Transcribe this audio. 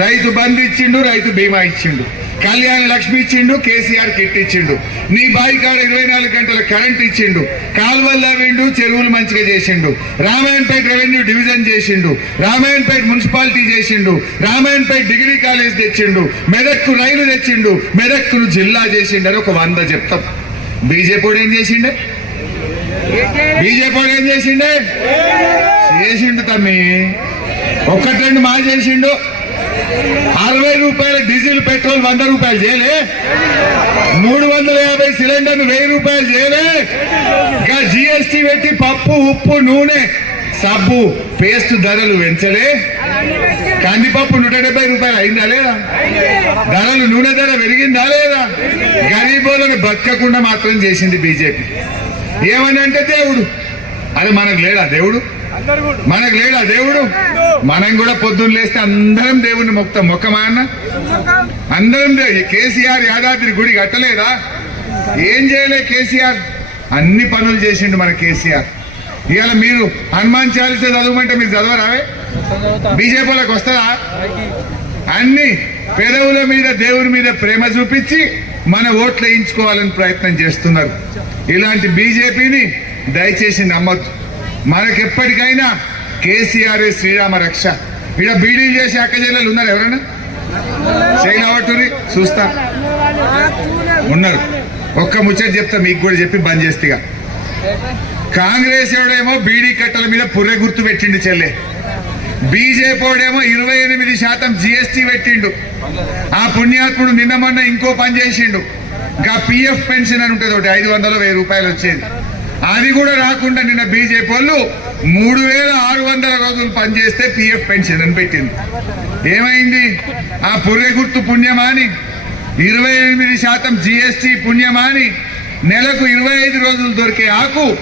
రైతు బంధు ఇచ్చిండు రైతు బీమా ఇచ్చిండు. కళ్యాణ లక్ష్మి ఇచ్చిండు కేసీఆర్ కిట్ ఇచ్చిండు. నీ బావి కాడ ఇరవై నాలుగు గంటల కరెంట్ ఇచ్చిండు. కాలువలు విండు చెరువులు మంచిగా చేసిండు. రామాయణపేట రెవెన్యూ డివిజన్ చేసిండు. రామాయణపేట మున్సిపాలిటీ చేసిండు. రామాయణపేట డిగ్రీ కాలేజ్ తెచ్చిండు. మెదక్కు రైలు తెచ్చిండు. మెదక్కును జిల్లా చేసిండు అని ఒక వంద చెప్తాం. బీజేపీ ఏం చేసిండే? బీజేపీ ఏం చేసిండే? చేసిండు తమ్మి. ఒక్కటి రెండు మా చేసిండు. అరవై రూపాయల డీజిల్ పెట్రోల్ వంద రూపాయలు చేయలే. మూడు వందల యాభై సిలిండర్ వెయ్యి రూపాయలు చేయలే. ఇంకా జిఎస్టీ పెట్టి పప్పు ఉప్పు నూనె సబ్బు పేస్ట్ ధరలు పెంచలే. కందిపప్పు నూట డెబ్బై రూపాయలు అయిందా లేదా? ధరలు నూనె ధర పెరిగిందా లేదా? గరీబోలను బతకకుండా మాత్రం చేసింది బీజేపీ. ఏమని అంటే దేవుడు. అది మనకు లేడా దేవుడు? మనకు లేడా దేవుడు? మనం కూడా పొద్దున్న లేస్తే అందరం దేవుణ్ణి మొక్తాం మొక్కమా అన్న? అందరం కేసీఆర్ యాదాద్రి గుడి కట్టలేదా? ఏం చేయలే కేసీఆర్? అన్ని పనులు చేసిండు మన కేసీఆర్. ఇవాళ మీరు హనుమాన్ చాలీస చదవమంటే మీరు చదవరావే బీజేపీలకు వస్తుందా అన్ని పెదవుల మీద దేవుని మీద ప్రేమ చూపించి మన ఓట్లు వేయించుకోవాలని ప్రయత్నం చేస్తున్నారు. ఇలాంటి బీజేపీని దయచేసి నమ్మద్దు. మనకెప్పటికైనా కేసీఆర్ శ్రీరామ రక్ష. ఇక్కడ బీడీలు చేసే అక్క జిల్లాలు ఉన్నారు ఎవరైనా శైలవటూరి చూస్తా. ఉన్నారు. ఒక్క ముచ్చట చెప్తా మీకు కూడా చెప్పి బంద్ చేస్తేగా. కాంగ్రెస్ ఎవడేమో బీడీ కట్టల మీద పుర్రె గుర్తు పెట్టిండు చెల్లె. బీజేపీ వాడేమో ఇరవై ఎనిమిది శాతం జిఎస్టీ పెట్టిండు. ఆ పుణ్యాత్ముడు నిన్న మొన్న ఇంకో పని చేసిండు. ఇంకా పిఎఫ్ పెన్షన్ అని ఉంటుంది ఒకటి ఐదు వందల వెయ్యి రూపాయలు వచ్చేది. అది కూడా రాకుండా నిన్న బీజేపీ వాళ్ళు మూడు వేల ఆరు వందల రోజులు పనిచేస్తే పిఎఫ్ పెన్షన్ అని పెట్టింది. ఏమైంది? ఆ పుర్రె గుర్తు పుణ్యమాని. ఇరవై ఎనిమిది శాతం జిఎస్టీ పుణ్యమాని. నెలకు ఇరవై ఐదు రోజులు దొరికే ఆకు